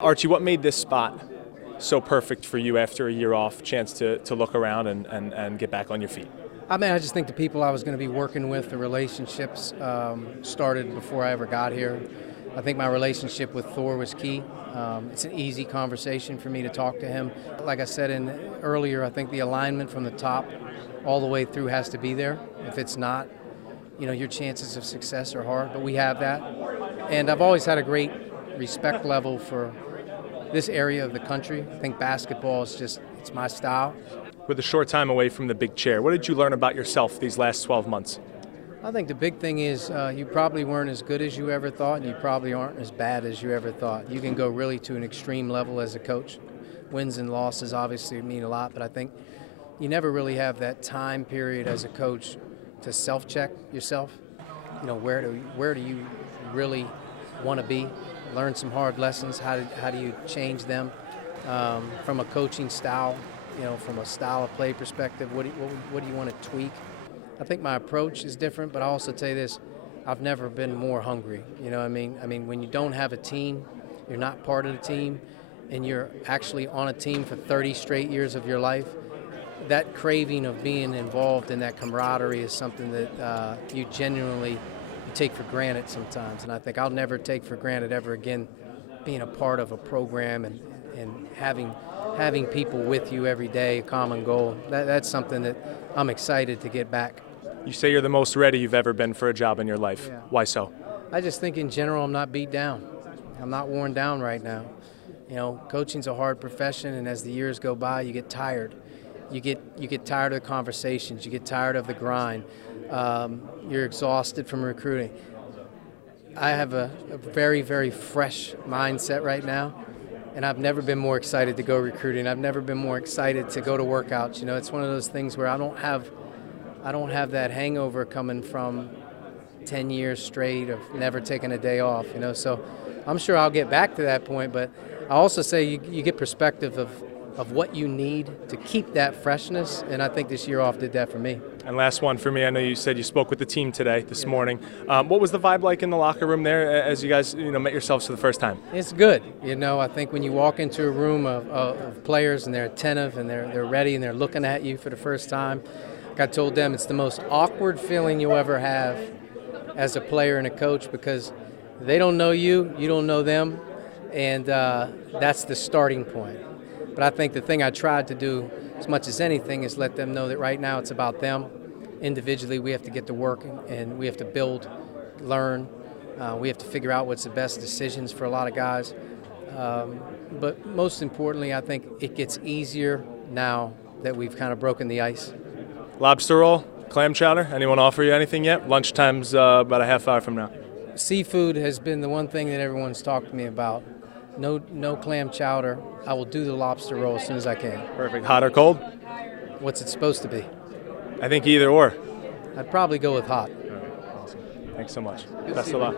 Archie, what made this spot so perfect for you after a year off, chance to look around and get back on your feet? I just think the people I was going to be working with, the relationships started before I ever got here. I think my relationship with Thorr was key. It's an easy conversation for me to talk to him. Like I said earlier, I think the alignment from the top all the way through has to be there. If it's not, your chances of success are hard, but we have that. And I've always had a great respect level for this area of the country. I think basketball is it's my style. With a short time away from the big chair, what did you learn about yourself these last 12 months? I think the big thing is you probably weren't as good as you ever thought, and you probably aren't as bad as you ever thought. You can go really to an extreme level as a coach. Wins and losses obviously mean a lot, but I think you never really have that time period as a coach to self-check yourself. Where do you really want to be? Learn some hard lessons. How do you change them from a coaching style? From a style of play perspective, what do you want to tweak? I think my approach is different, but I also tell you this: I've never been more hungry. I mean, when you don't have a team, you're not part of the team, and you're actually on a team for 30 straight years of your life. That craving of being involved in that camaraderie is something that you genuinely take for granted sometimes, and I think I'll never take for granted ever again being a part of a program and having people with you every day, a common goal. That's something that I'm excited to get back. You say you're the most ready you've ever been for a job in your life. Yeah. Why so? I just think in general I'm not beat down. I'm not worn down right now. Coaching's a hard profession, and as the years go by, you get tired. You get tired of the conversations. You get tired of the grind. You're exhausted from recruiting. I have a very, very fresh mindset right now, and I've never been more excited to go recruiting. I've never been more excited to go to workouts. It's one of those things where I don't have that hangover coming from 10 years straight of never taking a day off. So I'm sure I'll get back to that point, but I also say you get perspective of what you need to keep that freshness, and I think this year off did that for me. And last one for me, I know you said you spoke with the team this morning. What was the vibe like in the locker room there as you guys met yourselves for the first time? It's good. I think when you walk into a room of players and they're attentive and they're ready and they're looking at you for the first time, like I told them, it's the most awkward feeling you'll ever have as a player and a coach, because they don't know you, you don't know them, and that's the starting point. But I think the thing I tried to do as much as anything is let them know that right now it's about them. Individually, we have to get to work and we have to build, learn. We have to figure out what's the best decisions for a lot of guys. But most importantly, I think it gets easier now that we've kind of broken the ice. Lobster roll, clam chowder, anyone offer you anything yet? Lunchtime's about a half hour from now. Seafood has been the one thing that everyone's talked to me about. No clam chowder. I will do the lobster roll as soon as I can. Perfect. Hot or cold? What's it supposed to be? I think either or. I'd probably go with hot. Awesome. Thanks so much. Best of luck.